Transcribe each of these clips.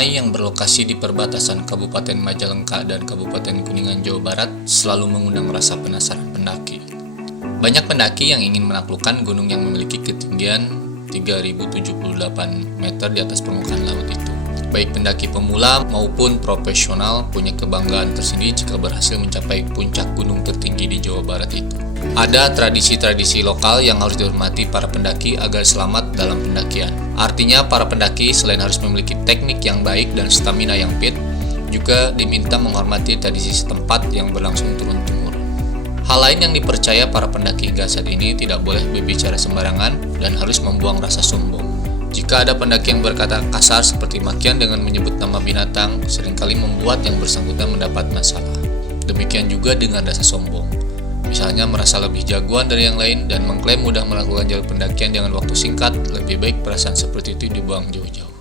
Ciremai yang berlokasi di perbatasan Kabupaten Majalengka dan Kabupaten Kuningan, Jawa Barat selalu mengundang rasa penasaran pendaki. Banyak pendaki yang ingin menaklukkan gunung yang memiliki ketinggian 3078 meter di atas permukaan laut itu. Baik pendaki pemula maupun profesional punya kebanggaan tersendiri jika berhasil mencapai puncak gunung tertinggi di Jawa Barat itu. Ada tradisi-tradisi lokal yang harus dihormati para pendaki agar selamat dalam pendakian. Artinya para pendaki selain harus memiliki teknik yang baik dan stamina yang fit, juga diminta menghormati tradisi setempat yang berlangsung turun-temurun. Hal lain yang dipercaya para pendaki hingga saat ini tidak boleh berbicara sembarangan dan harus membuang rasa sombong. Jika ada pendaki yang berkata kasar seperti makian dengan menyebut nama binatang, seringkali membuat yang bersangkutan mendapat masalah. Demikian juga dengan rasa sombong. Misalnya merasa lebih jagoan dari yang lain dan mengklaim mudah melakukan jalur pendakian dengan waktu singkat, lebih baik perasaan seperti itu dibuang jauh-jauh.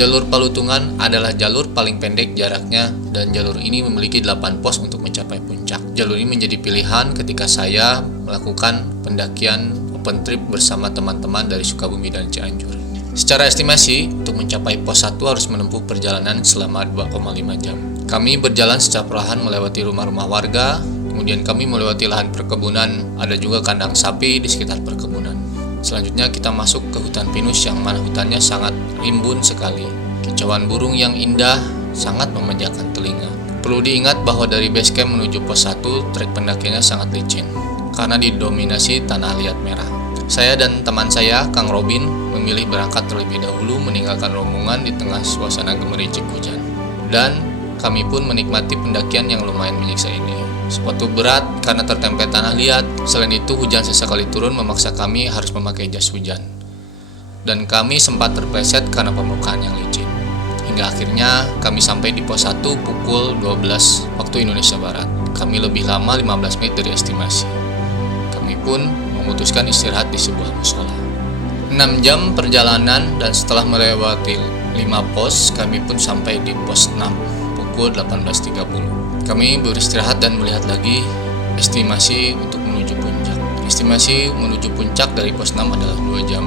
Jalur Palutungan adalah jalur paling pendek jaraknya dan jalur ini memiliki 8 pos untuk mencapai puncak. Jalur ini menjadi pilihan ketika saya melakukan pendakian open trip bersama teman-teman dari Sukabumi dan Cianjur. Secara estimasi, untuk mencapai pos 1 harus menempuh perjalanan selama 2,5 jam. Kami berjalan secara perlahan melewati rumah-rumah warga, kemudian kami melewati lahan perkebunan, ada juga kandang sapi di sekitar perkebunan. Selanjutnya kita masuk ke hutan pinus yang mana hutannya sangat rimbun sekali. Kicauan burung yang indah sangat memanjakan telinga. Perlu diingat bahwa dari base camp menuju pos 1, trek pendakiannya sangat licin, karena didominasi tanah liat merah. Saya dan teman saya, Kang Robin, memilih berangkat terlebih dahulu meninggalkan rombongan di tengah suasana gemericik hujan. Dan kami pun menikmati pendakian yang lumayan menyiksa ini. Sepatu berat karena tertempel tanah liat. Selain itu, hujan sesekali turun memaksa kami harus memakai jas hujan. Dan kami sempat terpleset karena permukaan yang licin. Hingga akhirnya kami sampai di pos 1 pukul 12 waktu Indonesia Barat. Kami lebih lama 15 menit dari estimasi. Kami pun memutuskan istirahat di sebuah musola. 6 jam perjalanan dan setelah melewati 5 pos, kami pun sampai di pos 6 pukul 18.30. Kami beristirahat dan melihat lagi estimasi untuk menuju puncak. Estimasi menuju puncak dari pos 6 adalah 2 jam.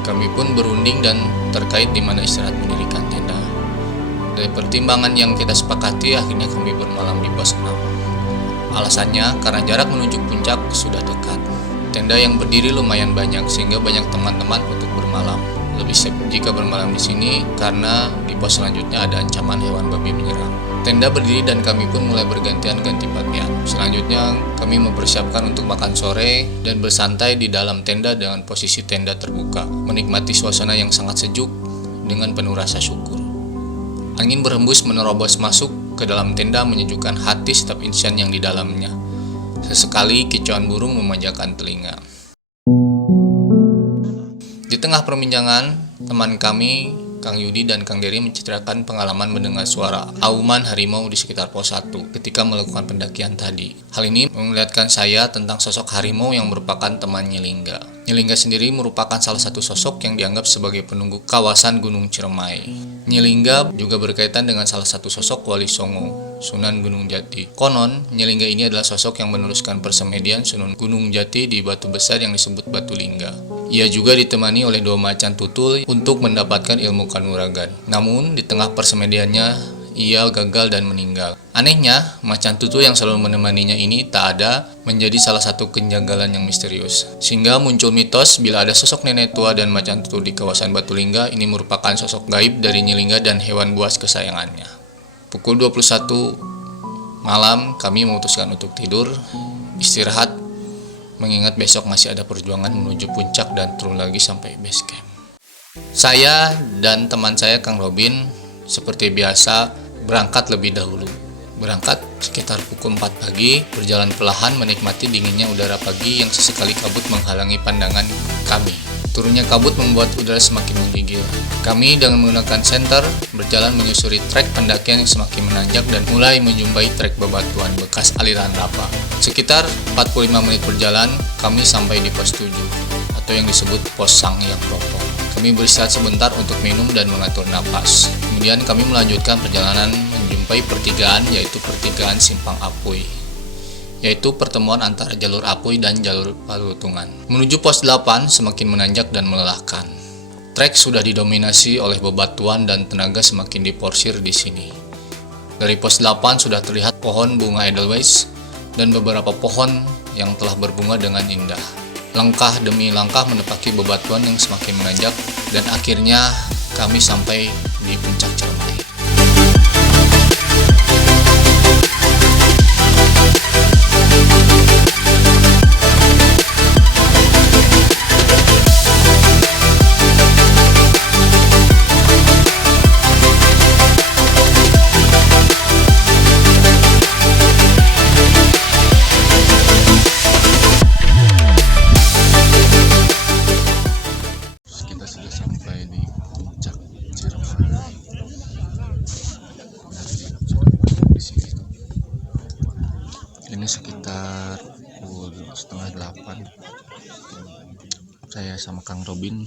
Kami pun berunding dan terkait di mana istirahat mendirikan tenda. Dari pertimbangan yang kita sepakati, akhirnya kami bermalam di pos 6. Alasannya karena jarak menuju puncak sudah dekat. Tenda yang berdiri lumayan banyak sehingga banyak teman-teman untuk bermalam. Lebih safe jika bermalam di sini karena di pos selanjutnya ada ancaman hewan babi menyerang. Tenda berdiri dan kami pun mulai bergantian ganti pakaian. Selanjutnya kami mempersiapkan untuk makan sore dan bersantai di dalam tenda dengan posisi tenda terbuka, menikmati suasana yang sangat sejuk dengan penuh rasa syukur. Angin berhembus menerobos masuk ke dalam tenda menyejukkan hati setiap insan yang di dalamnya. Sesekali kicauan burung memanjakan telinga. Di tengah perbincangan, teman kami, Kang Yudi dan Kang Dery menceritakan pengalaman mendengar suara auman harimau di sekitar pos 1 ketika melakukan pendakian tadi. Hal ini memperlihatkan saya tentang sosok harimau yang merupakan teman Nyilingga. Nyilingga sendiri merupakan salah satu sosok yang dianggap sebagai penunggu kawasan Gunung Ciremai. Nyilingga juga berkaitan dengan salah satu sosok Wali Songo, Sunan Gunung Jati. Konon, Nyilingga ini adalah sosok yang meneruskan persemedian Sunan Gunung Jati di batu besar yang disebut Batu Lingga. Ia juga ditemani oleh 2 macan tutul untuk mendapatkan ilmu kanuragan. Namun, di tengah persemediannya, ia gagal dan meninggal. Anehnya, macan tutul yang selalu menemaninya ini tak ada, menjadi salah satu kejanggalan yang misterius. Sehingga muncul mitos bila ada sosok nenek tua dan macan tutul di kawasan Batu Lingga, ini merupakan sosok gaib dari Nyilingga dan hewan buas kesayangannya. Pukul 21 malam, kami memutuskan untuk tidur, istirahat, mengingat besok masih ada perjuangan menuju puncak dan turun lagi sampai base camp. Saya dan teman saya Kang Robin seperti biasa berangkat lebih dahulu. Berangkat sekitar pukul 4 pagi, berjalan perlahan menikmati dinginnya udara pagi yang sesekali kabut menghalangi pandangan kami. Turunnya kabut membuat udara semakin menggigil. Kami dengan menggunakan senter berjalan menyusuri trek pendakian yang semakin menanjak dan mulai menjumpai trek bebatuan bekas aliran Rapa. Sekitar 45 menit berjalan, kami sampai di pos 7 atau yang disebut pos Sang Hyang Ropo. Kami beristirahat sebentar untuk minum dan mengatur napas. Kemudian kami melanjutkan perjalanan menjumpai pertigaan, yaitu pertigaan Simpang Apuy, yaitu pertemuan antara jalur Apuy dan jalur Palutungan. Menuju pos 8 semakin menanjak dan melelahkan. trek sudah didominasi oleh bebatuan dan tenaga semakin diporsir di sini. Dari pos 8 sudah terlihat pohon bunga Edelweiss dan beberapa pohon yang telah berbunga dengan indah. Langkah demi langkah menepaki bebatuan yang semakin menanjak dan akhirnya kami sampai di puncak Ciremai. Ini sekitar pukul 7:30. Saya sama Kang Robin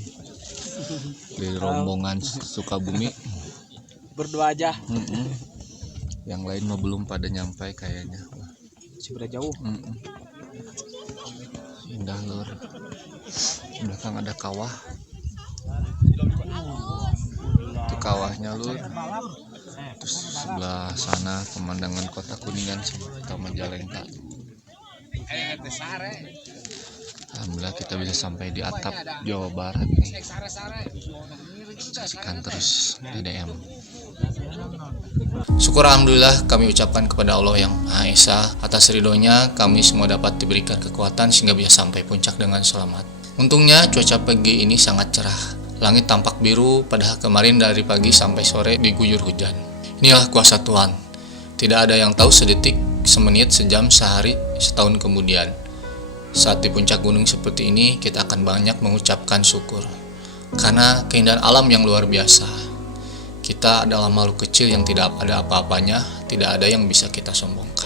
dari rombongan Sukabumi. Berdua aja. Yang lain mah belum pada nyampai kayaknya. Sudah jauh. Indah lur. Di belakang ada kawah. Itu kawahnya lur. Terus sebelah sana pemandangan kota Kuningan sama Majalengka. Alhamdulillah kita bisa sampai di atap Jawa Barat nih. Saksikan terus DDM. Syukur alhamdulillah kami ucapkan kepada Allah yang Maha Esa atas ridhonya kami semua dapat diberikan kekuatan sehingga bisa sampai puncak dengan selamat. Untungnya cuaca pagi ini sangat cerah. Langit tampak biru padahal kemarin dari pagi sampai sore diguyur hujan. Inilah kuasa Tuhan. Tidak ada yang tahu sedetik, semenit, sejam, sehari, setahun kemudian. Saat di puncak gunung seperti ini, kita akan banyak mengucapkan syukur. Karena keindahan alam yang luar biasa. Kita adalah makhluk kecil yang tidak ada apa-apanya, tidak ada yang bisa kita sombongkan.